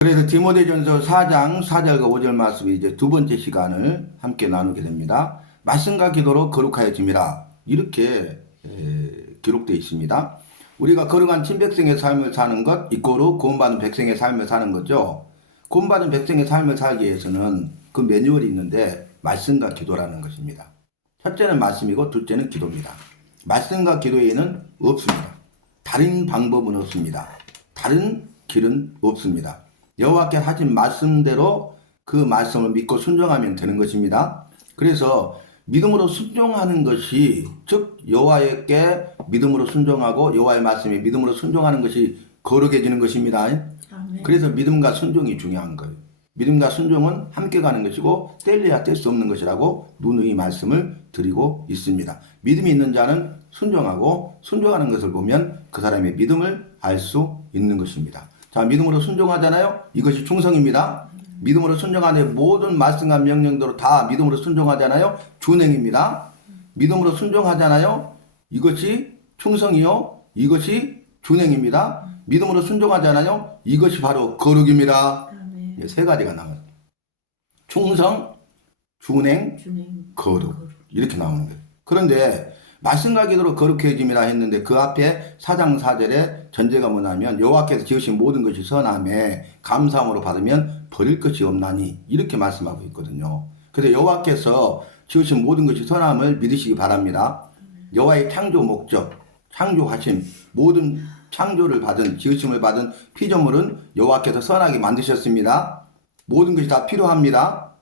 그래서 디모데전서 4장 4절과 5절 말씀이 이제 두 번째 시간을 함께 나누게 됩니다. 말씀과 기도로 거룩하여짐이라 이렇게 기록되어 있습니다. 우리가 거룩한 친백성의 삶을 사는 것 이꼬르 구원받은 백성의 삶을 사는 거죠. 구원받은 백성의 삶을 살기 위해서는 그 매뉴얼이 있는데 말씀과 기도라는 것입니다. 첫째는 말씀이고 둘째는 기도입니다. 말씀과 기도 외에는 없습니다. 다른 방법은 없습니다. 다른 길은 없습니다. 여호와께 하신 말씀대로 그 말씀을 믿고 순종하면 되는 것입니다. 그래서 믿음으로 순종하는 것이 즉 여호와께 믿음으로 순종하고 여호와의 말씀에 믿음으로 순종하는 것이 거룩해지는 것입니다. 아멘. 그래서 믿음과 순종이 중요한 거예요. 믿음과 순종은 함께 가는 것이고 뗄래야 뗄 수 없는 것이라고 누누이 말씀을 드리고 있습니다. 믿음이 있는 자는 순종하고 순종하는 것을 보면 그 사람의 믿음을 알 수 있는 것입니다. 자, 믿음으로 순종하잖아요. 이것이 충성입니다. 믿음으로 순종하는 모든 말씀과 명령대로 다 믿음으로 순종하잖아요. 준행입니다. 믿음으로 순종하잖아요. 이것이 충성이요. 이것이 준행입니다. 믿음으로 순종하잖아요. 이것이 바로 거룩입니다. 아멘. 세 가지가 나와요. 충성, 준행, 주님. 거룩 이렇게 나오는 거예요. 그런데 말씀과 기도로 거룩해짐이라 했는데 그 앞에 4장 4절에 전제가 뭐냐면 여호와께서 지으신 모든 것이 선함에 감사함으로 받으면 버릴 것이 없나니 이렇게 말씀하고 있거든요. 그래서 여호와께서 지으신 모든 것이 선함을 믿으시기 바랍니다. 여호와의 창조 목적, 창조하신 모든 창조를 받은 지으심을 받은 피조물은 여호와께서 선하게 만드셨습니다. 모든 것이 다 필요합니다.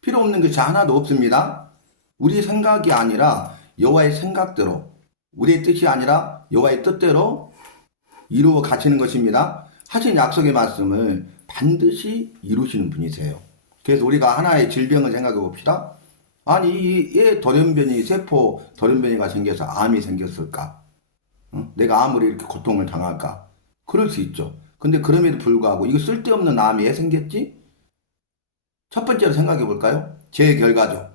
필요 없는 것이 하나도 없습니다. 우리 생각이 아니라 여호와의 생각대로 우리의 뜻이 아니라 여호와의 뜻대로 이루어 가시는 것입니다. 하신 약속의 말씀을 반드시 이루시는 분이세요. 그래서 우리가 하나의 질병을 생각해 봅시다. 아니 왜 돌연변이 세포 돌연변이가 생겨서 암이 생겼을까? 내가 암으로 이렇게 고통을 당할까? 그럴 수 있죠. 근데 그럼에도 불구하고 이거 쓸데없는 암이 왜 생겼지? 첫 번째로 생각해 볼까요? 제 결과죠.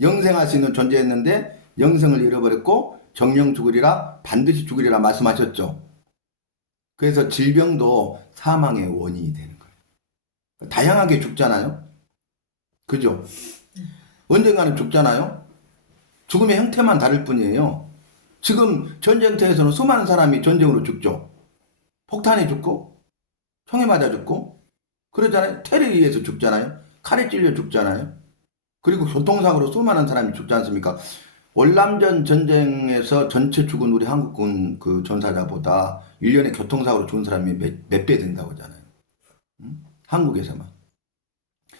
영생할 수 있는 존재였는데 영생을 잃어버렸고 정령 죽으리라 반드시 죽으리라 말씀하셨죠. 그래서 질병도 사망의 원인이 되는 거예요. 다양하게 죽잖아요. 그죠? 언젠가는 죽잖아요. 죽음의 형태만 다를 뿐이에요. 지금 전쟁터에서는 수많은 사람이 전쟁으로 죽죠. 폭탄에 죽고 총에 맞아 죽고 그러잖아요. 테러에 의해서 죽잖아요. 칼에 찔려 죽잖아요. 그리고 교통사고로 수많은 사람이 죽지 않습니까? 월남전 전쟁에서 전체 죽은 우리 한국군 그 전사자보다 1년에 교통사고로 죽은 사람이 몇 배 된다고 하잖아요. 한국에서만.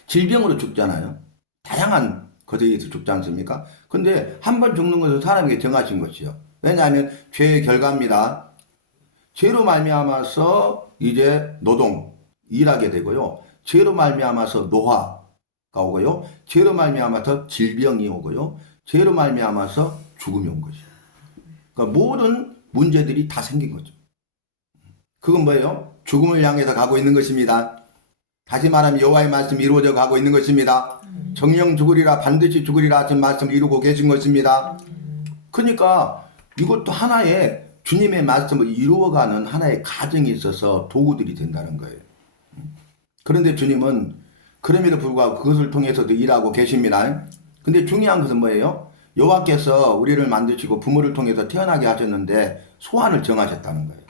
질병으로 죽잖아요. 다양한 것에 의해서 죽지 않습니까? 근데 한 번 죽는 것은 사람에게 정하신 것이요. 왜냐하면 죄의 결과입니다. 죄로 말미암아서 이제 노동, 일하게 되고요. 죄로 말미암아서 노화가 오고요. 죄로 말미암아서 질병이 오고요. 죄로 말미암아서 죽음이 온 것이에요. 그러니까 모든 문제들이 다 생긴 거죠. 그건 뭐예요? 죽음을 향해서 가고 있는 것입니다. 다시 말하면 여호와의 말씀이 이루어져 가고 있는 것입니다. 정령 죽으리라 반드시 죽으리라 하신 말씀을 이루고 계신 것입니다. 그러니까 이것도 하나의 주님의 말씀을 이루어가는 하나의 과정이 있어서 도구들이 된다는 거예요. 그런데 주님은 그럼에도 불구하고 그것을 통해서도 일하고 계십니다. 근데 중요한 것은 뭐예요? 여호와께서 우리를 만드시고 부모를 통해서 태어나게 하셨는데 소환을 정하셨다는 거예요.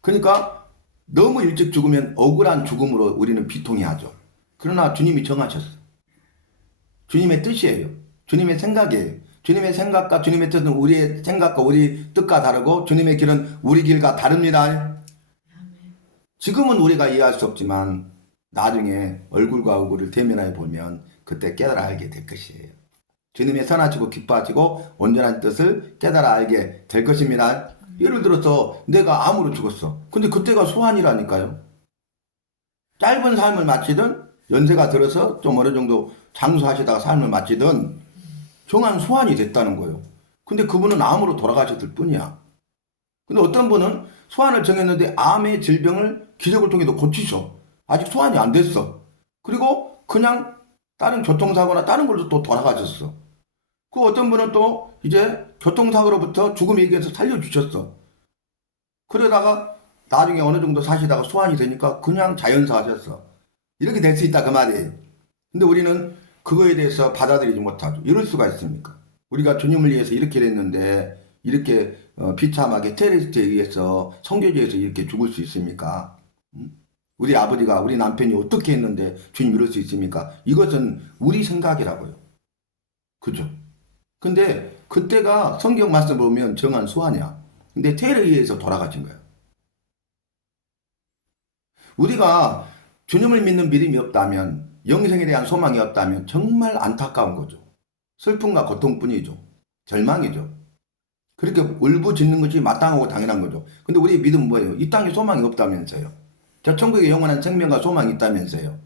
그러니까 너무 일찍 죽으면 억울한 죽음으로 우리는 비통해하죠. 그러나 주님이 정하셨어요. 주님의 뜻이에요. 주님의 생각이에요. 주님의 생각과 주님의 뜻은 우리의 생각과 우리 뜻과 다르고 주님의 길은 우리 길과 다릅니다. 지금은 우리가 이해할 수 없지만 나중에 얼굴과 얼굴을 대면하여 보면 그때 깨달아 알게 될 것이에요. 주님의 선하시고 기뻐하시고 온전한 뜻을 깨달아 알게 될 것입니다. 예를 들어서 내가 암으로 죽었어. 근데 그때가 소환이라니까요. 짧은 삶을 마치든 연세가 들어서 좀 어느 정도 장수하시다가 삶을 마치든 정한 소환이 됐다는 거예요. 근데 그분은 암으로 돌아가셨을 뿐이야. 근데 어떤 분은 소환을 정했는데 암의 질병을 기적을 통해서 고치셔. 아직 소환이 안 됐어. 그리고 그냥 다른 교통사고나 다른 걸로 또 돌아가셨어. 그 어떤 분은 또 이제 교통사고로부터 죽음에 의해서 살려주셨어. 그러다가 나중에 어느 정도 사시다가 소환이 되니까 그냥 자연사 하셨어. 이렇게 될 수 있다 그 말이에요. 근데 우리는 그거에 대해서 받아들이지 못하죠. 이럴 수가 있습니까? 우리가 주님을 위해서 이렇게 했는데 이렇게 비참하게 테러리스트에 의해서 성교제에서 이렇게 죽을 수 있습니까? 우리 아버지가 우리 남편이 어떻게 했는데 주님 이럴 수 있습니까? 이것은 우리 생각이라고요. 그죠? 근데 그때가 성경 말씀 보면 정한 소환이야. 근데 테러에 의해서 돌아가신 거예요. 우리가 주님을 믿는 믿음이 없다면, 영생에 대한 소망이 없다면 정말 안타까운 거죠. 슬픔과 고통뿐이죠. 절망이죠. 그렇게 울부짖는 것이 마땅하고 당연한 거죠. 근데 우리의 믿음은 뭐예요? 이 땅에 소망이 없다면서요. 저 천국에 영원한 생명과 소망이 있다면서요.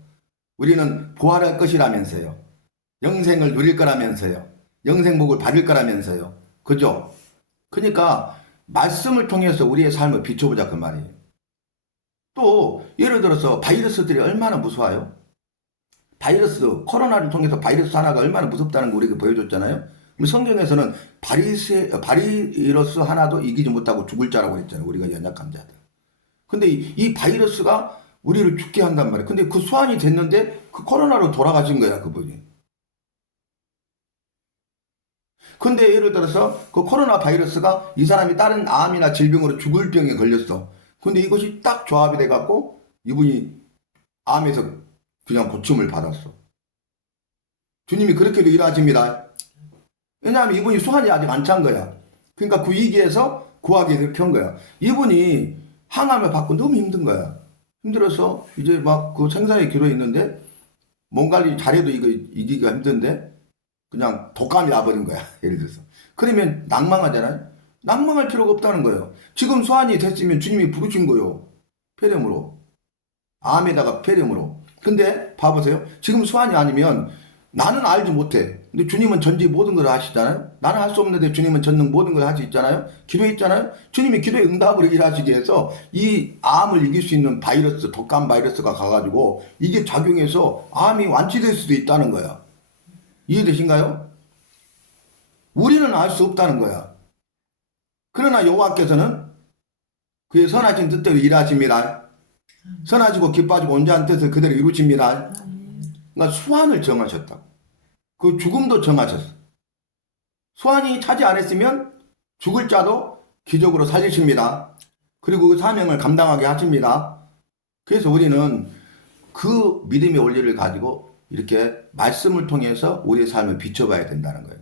우리는 부활할 것이라면서요. 영생을 누릴 거라면서요. 영생복을 받을 거라면서요. 그죠? 그러니까 말씀을 통해서 우리의 삶을 비춰보자 그 말이에요. 또 예를 들어서 바이러스들이 얼마나 무서워요? 바이러스, 코로나를 통해서 바이러스 하나가 얼마나 무섭다는 거 우리에게 보여줬잖아요. 성경에서는 바이러스 하나도 이기지 못하고 죽을 자라고 그랬잖아요. 우리가 연약한 자들. 근데 이 바이러스가 우리를 죽게 한단 말이에요. 근데 그 소환이 됐는데 그 코로나로 돌아가신 거야, 그분이. 근데 예를 들어서 그 코로나 바이러스가 이 사람이 다른 암이나 질병으로 죽을 병에 걸렸어. 근데 이것이 딱 조합이 돼갖고 이분이 암에서 그냥 고침을 받았어. 주님이 그렇게도 일하십니다. 왜냐하면 이분이 소환이 아직 안 찬 거야. 그러니까 그 위기에서 구하기 이렇게 한 거야. 이분이 항암을 받고 너무 힘든 거야. 힘들어서 이제 막 그 생사의 기로에 있는데 몸 관리 잘해도 이거 이기기가 힘든데 그냥 독감이 나버린 거야. 예를 들어서. 그러면 낭망하잖아요. 낭망할 필요가 없다는 거예요. 지금 소환이 됐으면 주님이 부르신 거요. 폐렴으로. 암에다가 폐렴으로. 근데 봐보세요. 지금 소환이 아니면 나는 알지 못해. 근데 주님은 전지 모든 걸 하시잖아요. 나는 할 수 없는데 주님은 전능 모든 걸 할 수 있잖아요. 기도했잖아요. 주님이 기도의 응답으로 일하시게 해서 이 암을 이길 수 있는 바이러스, 독감 바이러스가 가가지고 이게 작용해서 암이 완치될 수도 있다는 거야. 이해되신가요? 우리는 알 수 없다는 거야. 그러나 여호와께서는 그의 선하신 뜻대로 일하십니다. 선하시고 기뻐하시고 온전한 뜻을 그대로 이루십니다. 그러니까 수완을 정하셨다고. 그 죽음도 정하셨어. 수완이 차지 안 했으면 죽을 자도 기적으로 살리십니다. 그리고 그 사명을 감당하게 하십니다. 그래서 우리는 그 믿음의 원리를 가지고 이렇게 말씀을 통해서 우리의 삶을 비춰봐야 된다는 거예요.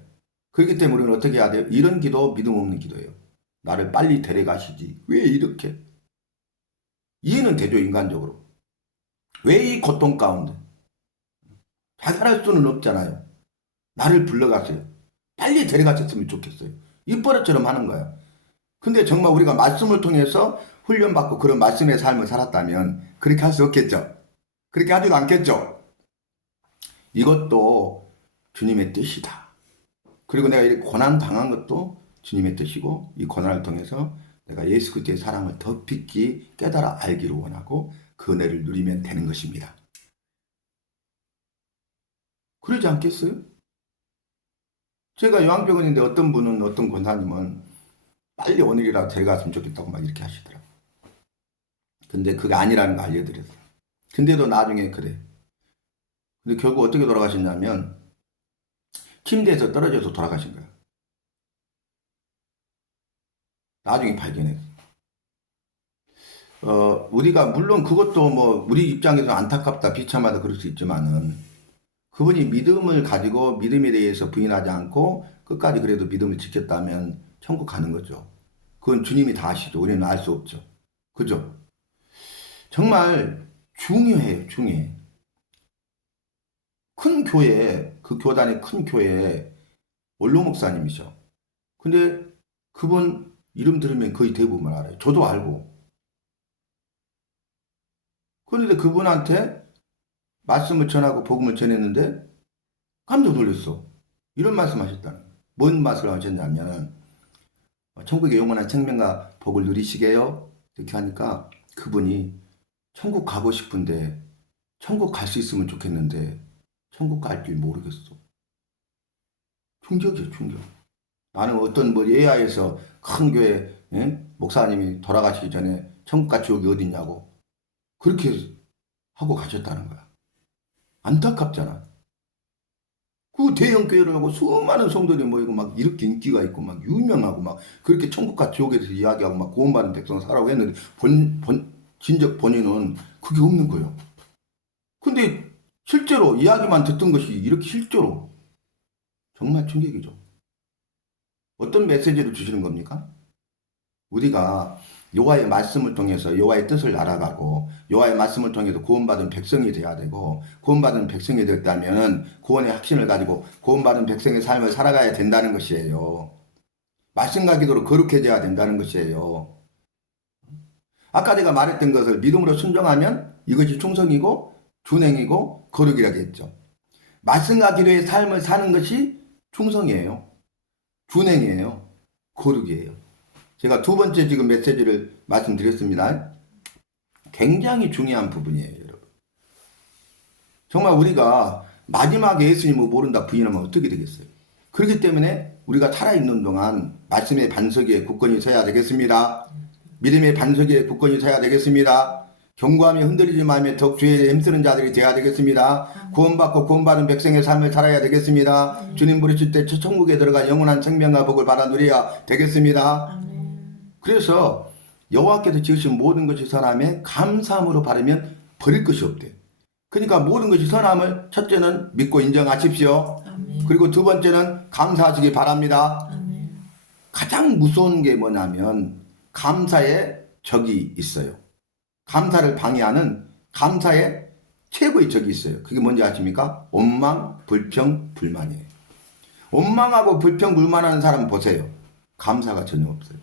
그렇기 때문에 우리는 어떻게 해야 돼요? 이런 기도 믿음 없는 기도예요. 나를 빨리 데려가시지. 왜 이렇게? 이해는 되죠, 인간적으로. 왜 이 고통 가운데? 자살할 수는 없잖아요. 나를 불러가세요. 빨리 데려가셨으면 좋겠어요. 입버릇처럼 하는 거야. 근데 정말 우리가 말씀을 통해서 훈련받고 그런 말씀의 삶을 살았다면 그렇게 할 수 없겠죠. 그렇게 하지도 않겠죠. 이것도 주님의 뜻이다. 그리고 내가 이렇게 고난 당한 것도 주님의 뜻이고 이 고난을 통해서 내가 예수 그리스도의 사랑을 더 깊이 깨달아 알기를 원하고 그 은혜를 누리면 되는 것입니다. 그러지 않겠어요? 제가 요양병원인데 어떤 분은 어떤 권사님은 빨리 오늘이라도 데려갔으면 좋겠다고 막 이렇게 하시더라고요. 근데 그게 아니라는 거 알려드렸어요. 근데도 나중에 그래. 근데 결국 어떻게 돌아가셨냐면 침대에서 떨어져서 돌아가신 거예요. 나중에 발견했어요. 우리가 물론 그것도 뭐 우리 입장에서 안타깝다 비참하다 그럴 수 있지만은 그분이 믿음을 가지고 믿음에 대해서 부인하지 않고 끝까지 그래도 믿음을 지켰다면 천국 가는 거죠. 그건 주님이 다 아시죠. 우리는 알 수 없죠. 그죠? 정말 중요해요. 중요해. 큰 교회, 그 교단의 큰 교회 원로 목사님이죠. 근데 그분 이름 들으면 거의 대부분 알아요. 저도 알고. 그런데 그분한테 말씀을 전하고 복음을 전했는데 깜짝 놀랐어. 이런 말씀 하셨다는 거예요. 뭔 말씀을 하셨냐면 천국의 영원한 생명과 복을 누리시게요. 이렇게 하니까 그분이 천국 가고 싶은데 천국 갈 수 있으면 좋겠는데 천국 갈 줄 모르겠어. 충격이에요, 충격. 나는 어떤 뭐 예하에서 큰 교회 목사님이 돌아가시기 전에 천국과 지옥이 어딨냐고 그렇게 하고 가셨다는 거야. 안타깝잖아. 그 대형 교회를 하고 수많은 성도들이 모이고 막 이렇게 인기가 있고 막 유명하고 막 그렇게 천국과 지옥에 대해서 이야기하고 막 구원받은 백성 살라고 했는데 진적 본인은 그게 없는 거예요. 근데 실제로 이야기만 듣던 것이 이렇게 실제로 정말 충격이죠. 어떤 메시지를 주시는 겁니까? 우리가 여호와의 말씀을 통해서 여호와의 뜻을 알아가고 여호와의 말씀을 통해서 구원받은 백성이 되어야 되고 구원받은 백성이 됐다면 구원의 확신을 가지고 구원받은 백성의 삶을 살아가야 된다는 것이에요. 말씀과 기도로 거룩해져야 된다는 것이에요. 아까 내가 말했던 것을 믿음으로 순종하면 이것이 충성이고 준행이고 거룩이라고 했죠. 말씀과 기도의 삶을 사는 것이 충성이에요. 준행이에요. 거룩이에요. 제가 두 번째 지금 메시지를 말씀드렸습니다. 굉장히 중요한 부분이에요, 여러분. 정말 우리가 마지막에 예수님을 모른다 부인하면 어떻게 되겠어요? 그렇기 때문에 우리가 살아있는 동안 말씀의 반석 위에 굳건히 서야 되겠습니다. 믿음의 반석 위에 굳건히 서야 되겠습니다. 경고하며 흔들리지 말며 더욱 주의 일에 힘쓰는 자들이 되어야 되겠습니다. 구원받고 구원받은 백성의 삶을 살아야 되겠습니다. 주님 부르실 때 첫 천국에 들어가 영원한 생명과 복을 받아 누려야 되겠습니다. 그래서 여호와께서 지으신 모든 것이 선함에 감사함으로 바르면 버릴 것이 없대요. 그러니까 모든 것이 선함을 첫째는 믿고 인정하십시오. 그리고 두 번째는 감사하시기 바랍니다. 가장 무서운 게 뭐냐면 감사의 적이 있어요. 감사를 방해하는 감사의 최고의 적이 있어요. 그게 뭔지 아십니까? 원망, 불평, 불만이에요. 원망하고 불평, 불만하는 사람 보세요. 감사가 전혀 없어요.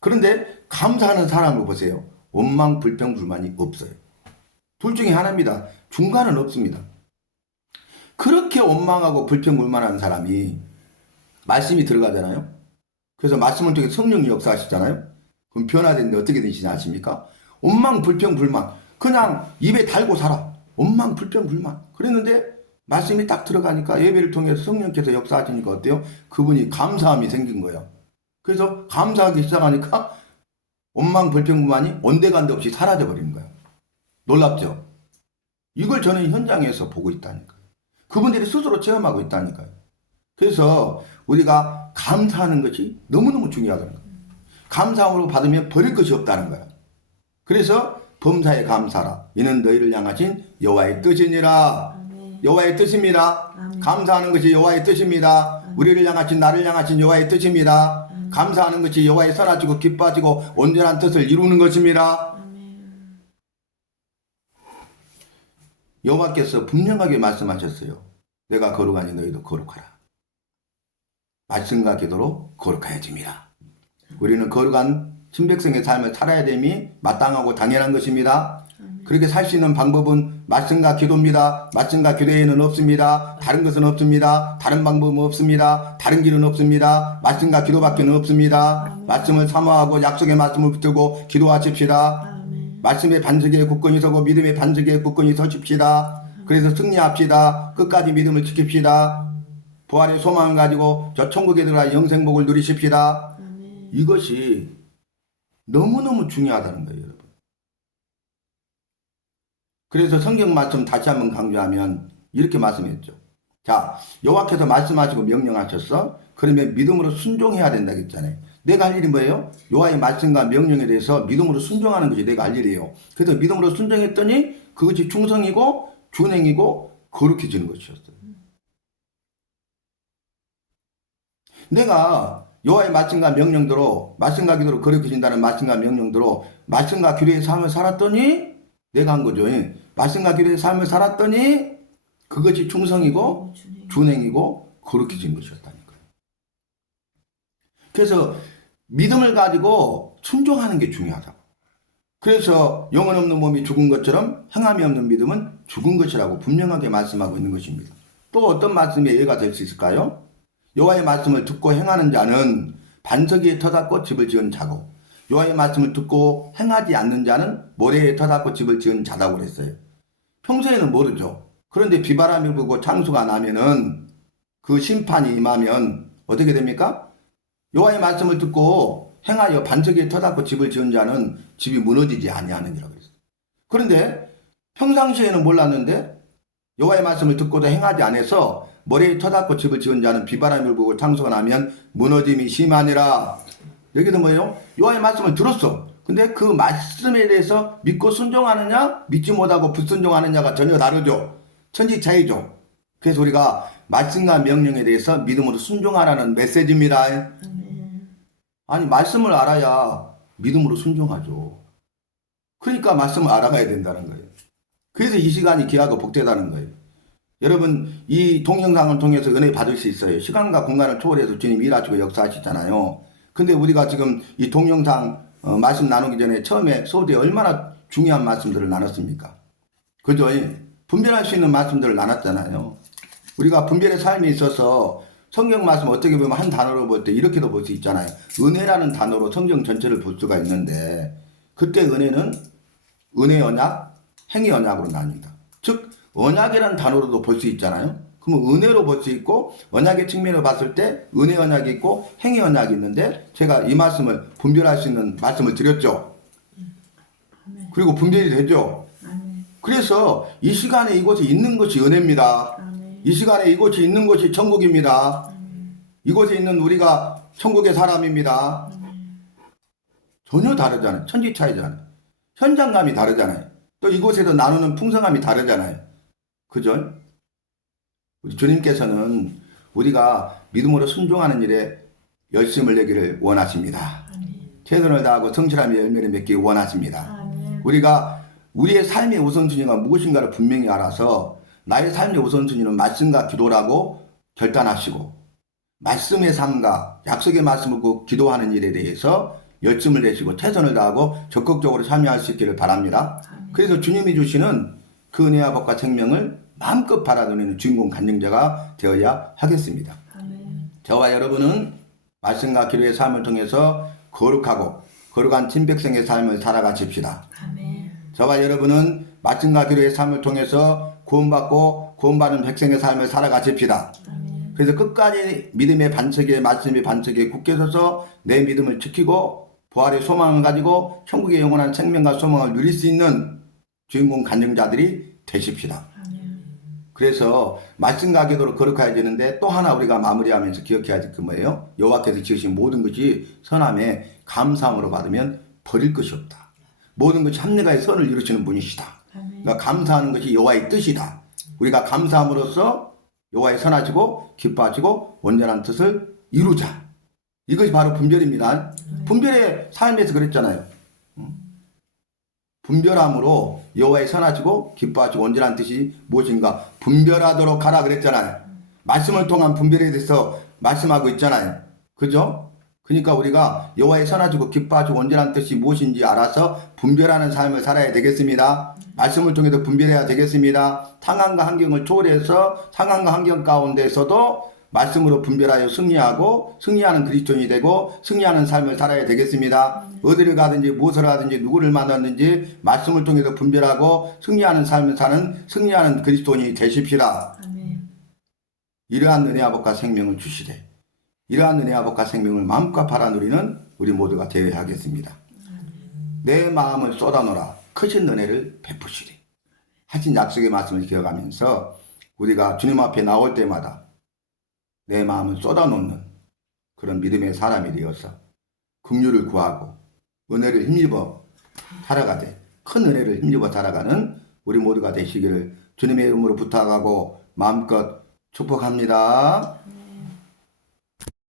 그런데 감사하는 사람을 보세요. 원망, 불평, 불만이 없어요. 둘 중에 하나입니다. 중간은 없습니다. 그렇게 원망하고 불평, 불만하는 사람이 말씀이 들어가잖아요. 그래서 말씀을 통해 성령이 역사하시잖아요. 그럼 변화되는데 어떻게 되시지 아십니까? 원망, 불평, 불만. 그냥 입에 달고 살아. 원망, 불평, 불만. 그랬는데 말씀이 딱 들어가니까 예배를 통해서 성령께서 역사하시니까 어때요? 그분이 감사함이 생긴 거예요. 그래서 감사하기 시작하니까 원망, 불평, 불만이 온데간데 없이 사라져 버리는 거예요. 놀랍죠? 이걸 저는 현장에서 보고 있다니까요. 그분들이 스스로 체험하고 있다니까요. 그래서 우리가 감사하는 것이 너무너무 중요하다는 거예요. 감사함으로 받으면 버릴 것이 없다는 거예요. 그래서 범사에 감사라. 이는 너희를 향하신 여호와의 뜻이니라. 여호와의 뜻입니다. 감사하는 것이 여호와의 뜻입니다. 우리를 향하신 나를 향하신 여호와의 뜻입니다. 감사하는 것이 여호와의 선하시고 기뻐하시고 온전한 뜻을 이루는 것입니다. 여호와께서 분명하게 말씀하셨어요. 내가 거룩하니 너희도 거룩하라. 말씀과 기도로 거룩하여집니다. 우리는 거룩한 친백성의 삶을 살아야 됨이 마땅하고 당연한 것입니다. 그렇게 살 수 있는 방법은 말씀과 기도입니다. 말씀과 기도에는 없습니다. 다른 것은 없습니다. 다른 방법은 없습니다. 다른 길은 없습니다. 말씀과 기도밖에 없습니다. 말씀을 사모하고 약속의 말씀을 붙들고 기도하십시다. 말씀의 반석에 굳건히 서고 믿음의 반석에 굳건히 서십시다. 그래서 승리합시다. 끝까지 믿음을 지킵시다. 부활의 소망을 가지고 저 천국에 들어가 영생복을 누리십시다. 이것이 너무너무 중요하다는 거예요, 여러분. 그래서 성경 말씀 다시 한번 강조하면 이렇게 말씀했죠. 자, 여호와께서 말씀하시고 명령하셨어. 그러면 믿음으로 순종해야 된다고 했잖아요. 내가 할 일이 뭐예요? 여호와의 말씀과 명령에 대해서 믿음으로 순종하는 것이 내가 할 일이에요. 그래서 믿음으로 순종했더니 그것이 충성이고 준행이고 거룩해지는 것이었어요. 내가 여호와의 말씀과 명령대로 말씀과 기도로 거룩해진다는 말씀과 명령대로 말씀과 기도의 삶을 살았더니 내가 한 거죠. 말씀과 기도의 삶을 살았더니 그것이 충성이고 준행이고 거룩해진 것이었다니까요. 그래서 믿음을 가지고 순종하는 게 중요하다고. 그래서 영혼 없는 몸이 죽은 것처럼 행함이 없는 믿음은 죽은 것이라고 분명하게 말씀하고 있는 것입니다. 또 어떤 말씀이 예가 될 수 있을까요? 여호와의 말씀을 듣고 행하는 자는 반석 위에 터닫고 집을 지은 자고 여호와의 말씀을 듣고 행하지 않는 자는 모래에 터닫고 집을 지은 자라고 그랬어요. 평소에는 모르죠. 그런데 비바람이 불고 창수가 나면은 그 심판이 임하면 어떻게 됩니까? 여호와의 말씀을 듣고 행하여 반석에 터닫고 집을 지은 자는 집이 무너지지 아니하느니라 그랬어요. 그런데 평상시에는 몰랐는데 여호와의 말씀을 듣고도 행하지 않아서 머리에 터닫고 집을 지은 자는 비바람을 보고 창수가 나면 무너짐이 심하니라. 여기도 뭐예요? 여호와의 말씀을 들었어. 근데 그 말씀에 대해서 믿고 순종하느냐 믿지 못하고 불순종하느냐가 전혀 다르죠. 천지차이죠. 그래서 우리가 말씀과 명령에 대해서 믿음으로 순종하라는 메시지입니다. 아니 말씀을 알아야 믿음으로 순종하죠. 그러니까 말씀을 알아가야 된다는 거예요. 그래서 이 시간이 귀하고 복되다는 거예요. 여러분 이 동영상을 통해서 은혜 받을 수 있어요. 시간과 공간을 초월해서 주님이 일하시고 역사하시잖아요. 근데 우리가 지금 이 동영상 말씀 나누기 전에 처음에 서두에 얼마나 중요한 말씀들을 나눴습니까? 그죠? 분별할 수 있는 말씀들을 나눴잖아요. 우리가 분별의 삶이 있어서 성경 말씀 어떻게 보면 한 단어로 볼 때 이렇게도 볼 수 있잖아요. 은혜라는 단어로 성경 전체를 볼 수가 있는데 그때 은혜는 은혜 언약, 행위 언약으로 나뉩니다. 즉 언약이라는 단어로도 볼 수 있잖아요. 그러면 은혜로 볼 수 있고 언약의 측면으로 봤을 때 은혜 언약이 있고 행위 언약이 있는데 제가 이 말씀을 분별할 수 있는 말씀을 드렸죠. 그리고 분별이 되죠. 그래서 이 시간에 이곳에 있는 것이 은혜입니다. 이 시간에 이곳에 있는 것이 천국입니다. 이곳에 있는 우리가 천국의 사람입니다. 전혀 다르잖아요. 천지차이잖아요. 현장감이 다르잖아요. 또 이곳에서 나누는 풍성함이 다르잖아요. 그죠? 우리 주님께서는 우리가 믿음으로 순종하는 일에 열심을 내기를 원하십니다. 최선을 다하고 성실함의 열매를 맺기 원하십니다. 우리가 우리의 삶의 우선순위가 무엇인가를 분명히 알아서 나의 삶의 우선순위는 말씀과 기도라고 결단하시고 말씀의 삶과 약속의 말씀을 꼭 기도하는 일에 대해서 열심을 내시고 최선을 다하고 적극적으로 참여할 수 있기를 바랍니다. 그래서 주님이 주시는 그 은혜와 복과 생명을 마음껏 받아들이는 주인공 간증자가 되어야 하겠습니다. 저와 여러분은 말씀과 기도의 삶을 통해서 거룩하고 거룩한 친백성의 삶을 살아가십시다. 저와 여러분은 말씀과 기도의 삶을 통해서 구원받고 구원받은 백성의 삶을 살아가십시다. 그래서 끝까지 믿음의 반석에 말씀의 반석에 굳게 서서 내 믿음을 지키고 부활의 소망을 가지고 천국의 영원한 생명과 소망을 누릴 수 있는 주인공 간증자들이 되십시다. 그래서 말씀과 기도로 거룩해야 되는데 또 하나 우리가 마무리하면서 기억해야 될 게 뭐예요? 여호와께서 지으신 모든 것이 선함에 감사함으로 받으면 버릴 것이 없다. 모든 것이 합리가의 선을 이루시는 분이시다. 그러니까 감사하는 것이 여호와의 뜻이다. 우리가 감사함으로써 여호와의 선하시고 기뻐하시고 온전한 뜻을 이루자. 이것이 바로 분별입니다. 분별의 삶에서 그랬잖아요. 분별함으로 여호와의 선하시고 기뻐하시고 온전한 뜻이 무엇인가 분별하도록 하라 그랬잖아요. 말씀을 통한 분별에 대해서 말씀하고 있잖아요. 그죠? 그러니까 우리가 여호와의 선하시고 기뻐하시고 온전한 뜻이 무엇인지 알아서 분별하는 삶을 살아야 되겠습니다. 말씀을 통해서 분별해야 되겠습니다. 상황과 환경을 초월해서 상황과 환경 가운데서도 말씀으로 분별하여 승리하고 승리하는 그리스도인이 되고 승리하는 삶을 살아야 되겠습니다. 어디를 가든지 무엇을 하든지 누구를 만났는지 말씀을 통해서 분별하고 승리하는 삶을 사는 승리하는 그리스도인이 되십시다. 이러한 은혜와 복과 생명을 주시되 이러한 은혜와 복과 생명을 마음껏 바라 누리는 우리 모두가 되어야 하겠습니다. 내 마음을 쏟아놓으라 크신 은혜를 베푸시리 하신 약속의 말씀을 기억하면서 우리가 주님 앞에 나올 때마다 내 마음을 쏟아놓는 그런 믿음의 사람이 되어서 긍휼을 구하고 은혜를 힘입어 살아가되 큰 은혜를 힘입어 살아가는 우리 모두가 되시기를 주님의 이름으로 부탁하고 마음껏 축복합니다.